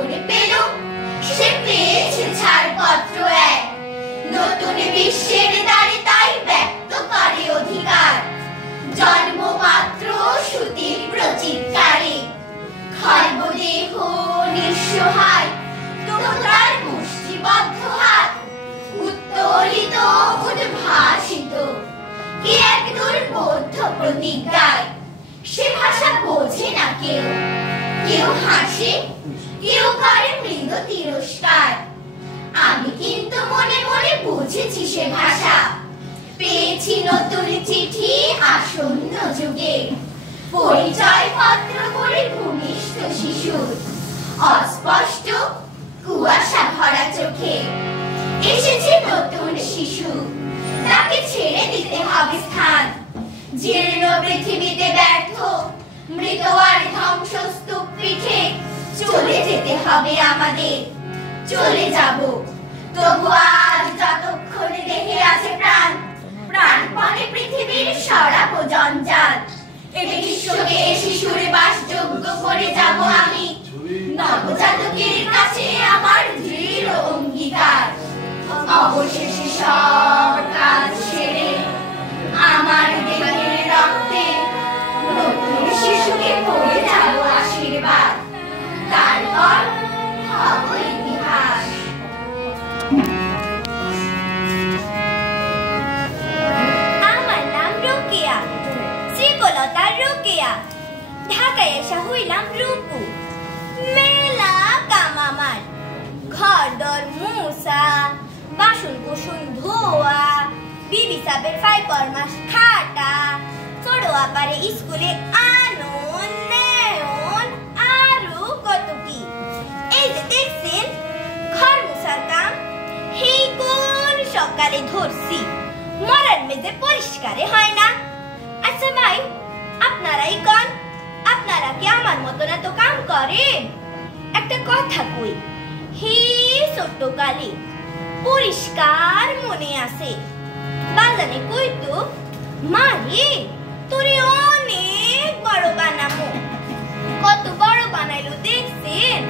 খবর পেল সে পেয়েছে ছাড়পত্র এক, নতুন বিশ্বের দ্বারে তাই ব্যক্ত করে অধিকার। জন্ম মাত্র সুতীব্র চিৎকারে খর্বদেহ নিঃসহায়, তোমরার মুষ্টিবদ্ধ হাত উত্তোলিত উদ্ভাসিত কি এক দুর্বোধ্য প্রতিজ্ঞায়। সে ভাষা বোঝে না কেউ, কেউ হাসে, কেউ করে মৃদু তিরস্কার। আমি কিন্তু মনে মনে বুঝেছি সে ভাষা, পেয়েছি নতুন চিঠি আসন্ন যুগে। পরিচয় পত্র পড়ে ভূমিষ্ঠ শিশুর অস্পষ্ট কুয়াশা ভরা চোখে। এসেছে নতুন শিশু, তাকে ছেড়ে দিতে হবে স্থান। জীর্ণ পৃথিবীতে ব্যর্থ মৃত আর ধ্বংসস্তূপ পিঠে চলে যেতে হবে আমাদের। চলে যাব তবু আজ যতক্ষণে দেহে আছে প্রাণ, প্রাণপণে পৃথিবীর সরাব জঞ্জাল। এ বিশ্বকে শিশুর বাসযোগ্য করে যাব আমি, নবজাতকের কাছে আমার দৃঢ় অঙ্গীকার। অবশেষে সব কাজ সেরে আমার দেহের রক্তে নতুন শিশুকে করে যাব আশীর্বাদ। তারপর হব ইতিহাস। আমার নাম রোকেয়া, শ্রীকলতা রোকেয়া। ঢাকায় এসে হইলাম রূপু, মেলা কাম আমার। ঘর দর মুসা, বাসন কুসুন ধোয়া, বিবি সাবের ফাইপর মাস খাটা, ছোট আপারে স্কুলে আনুন নেয়ন, আরো কত কি। এই যে দেখছেন ঘর মুসার কাম, সেই কোন সকালে ধরছি, মরার মেজে পরিষ্কারে হয় না। আচ্ছা ভাই, আপনারাই কোন, আপনারা কি আমার মতো না তো কাম করেন? একটা কথা কই, হি ছোট্ট কালে পরিষ্কার মনে আছে, বাজানে কইতো মারে তোরে অনেক বড় বানামো। কত বড় বানাইলো দেখছেন?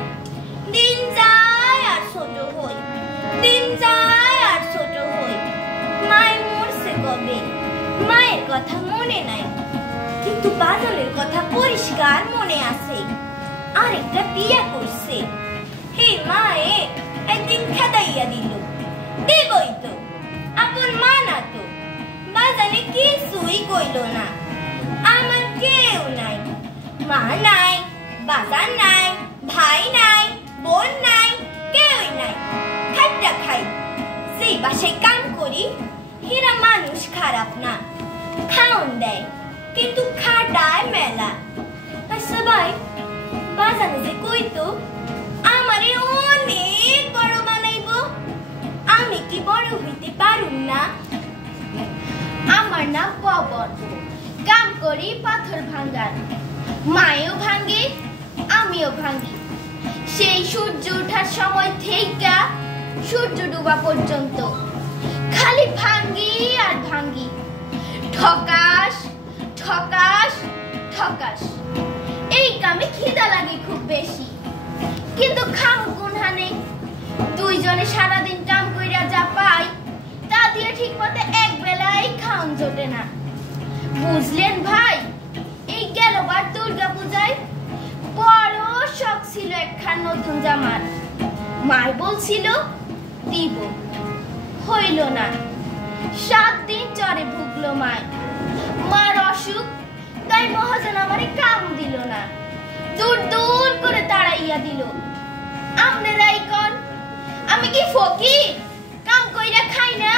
দিন যায় আর ছোট হই, দিন যায় আর ছোট হই। মায়ের মরছে কবে, মায়ের কথা মনে নাই, কিন্তু বাদলের কথা পরিষ্কার মনে আছে। আরেকটা বিয়া করছে, হে মায়ে একদিন খেদাইয়া দিল। দেবই তো, আপন মা না তো, বাজানে কিছুই কইল না। আমার কেউ নাই, মা নাই, বাজার নাই, ভাই নাই, বোন নাই, কেউই নাই। খাইটা খাই, সেই বাসায় কাম করি, হেরা মানুষ খারাপ না, খাওন দেয়, কিন্তু খাটায় মেলা। আর সবাই বাজানে যে কইতো আমারে অনেক বড় বানাইবো, আমি কি বড় হইতে পারুম না? আমার নাম পবন, কাম করি পাথর ভাঙ্গার। মায়েও ভাঙ্গে, আমিও ভাঙ্গি, সেই সূর্য ওঠার সময় থেকে সূর্য ডুবা পর্যন্ত খালি ভাঙ্গি আর ভাঙ্গি। ঠকাস ঠকাস ঠকাস, এই কামে খিদা লাগে খুব বেশি, কিন্তু খাম কোন হানে? দুইজনে সারাদিন কাম কইরা যা পাই তা দিয়ে ঠিক মতো এক বেলাই খাওন জোটে না। বুঝলেন ভাই, এই গেলবার দুর্গা পূজায় বড় শখ ছিল একখান নতুন জামার। মাই বলছিল দিব, হইল না। 7 দিন জ্বরে ভুগলো মায়, মার অসুখ, তাই মহাজন আমারে কাম দিল না, দূর দূর করে তাড়াইয়া দিল। আপনারাই কোন, আমি কি ফকির কাম কইরা খাই না?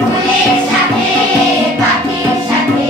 ফুলের সাথে পাখির সাথে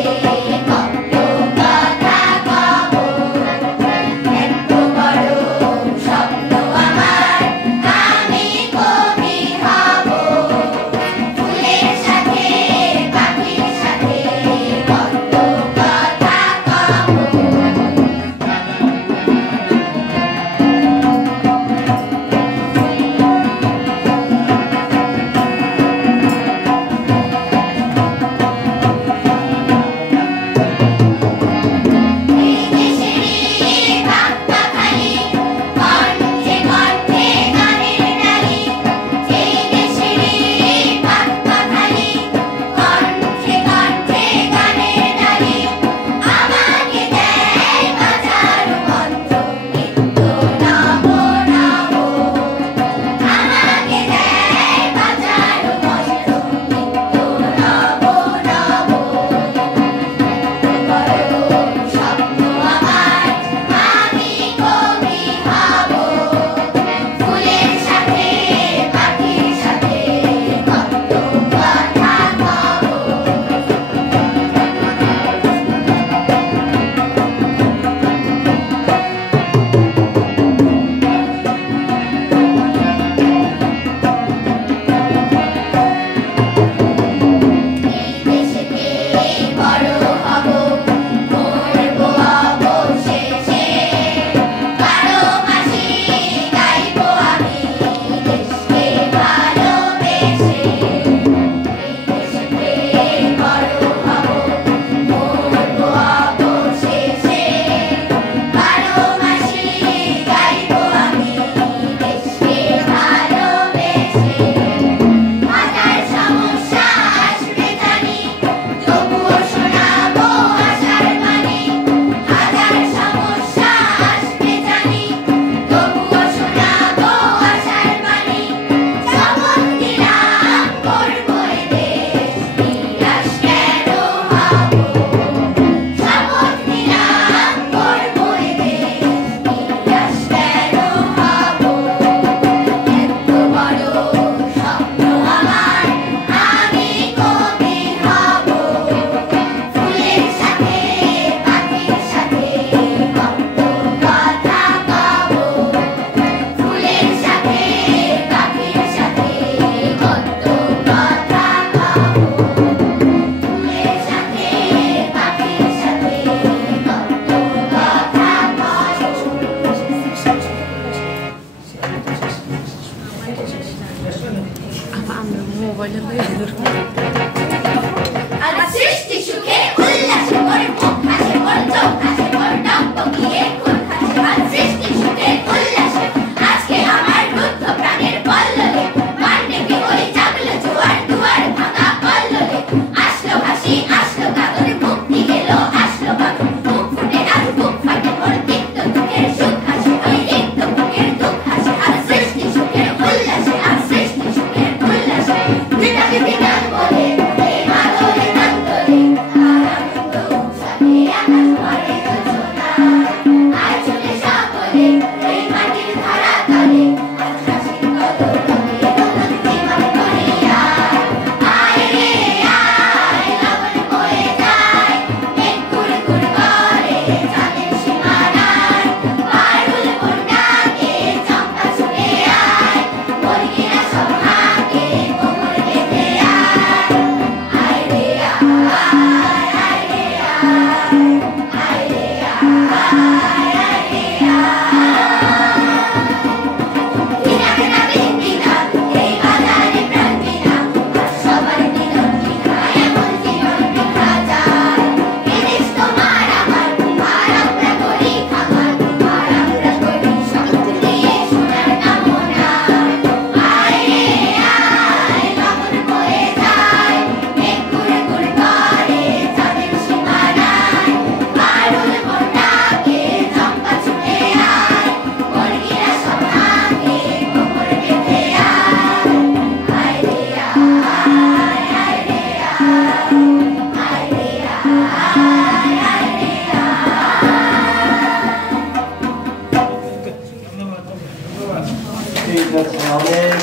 আসলো হাসি আসলো কাগরে মুক্তি এলো আসলো বাগর বুক ফুটে আর বুক ফাটে ওর তিক্ত দুঃখের সুখ হাসি ওই তিক্ত বুকের দুঃখ হাসি আর সৃষ্টি সুখের উল্লাসে আর সৃষ্টি সুখের উল্লাসে যেটাকে বিজ্ঞান বলে এই মাদলে কান্তলে আর আনন্দ উৎসবে আকাশ ভরে রচনা আর চলে সকলে এই মাটির ধারা তলে আজ হাসির কদমে রোদন জীবন করিয়া আয় রে আয় লবণ বয়ে যায় মেঘ কুড় কুড় করে চাঁদের সীমানায় পারুল বন্যাকে চম্পা ছুটে আয় মুরগিরা সব হাঁকে কোমর বেঁধে আয় রে আয় রে আয় রে দিনাকে নামে দিনা এই বাজারে প্রাণ বিনা আর সবার মিলন বিনা এমন জীবন বৃথা যায় বিদেশ তোমার আমার আর আমরা করি খাবার আর আমরা করি শক্তি দিয়ে সোনার কামনা আয় রে আয় লবণ বয়ে যায় মেঘ কুড় কুড় করে চাঁদের সীমানায় পারুল বন্যাকে চম্পা ছুটে আয় মুরগিরা সব হাঁকে কোমর বেঁধে আয় রে আয় রে ঠিক আছে, আমাদের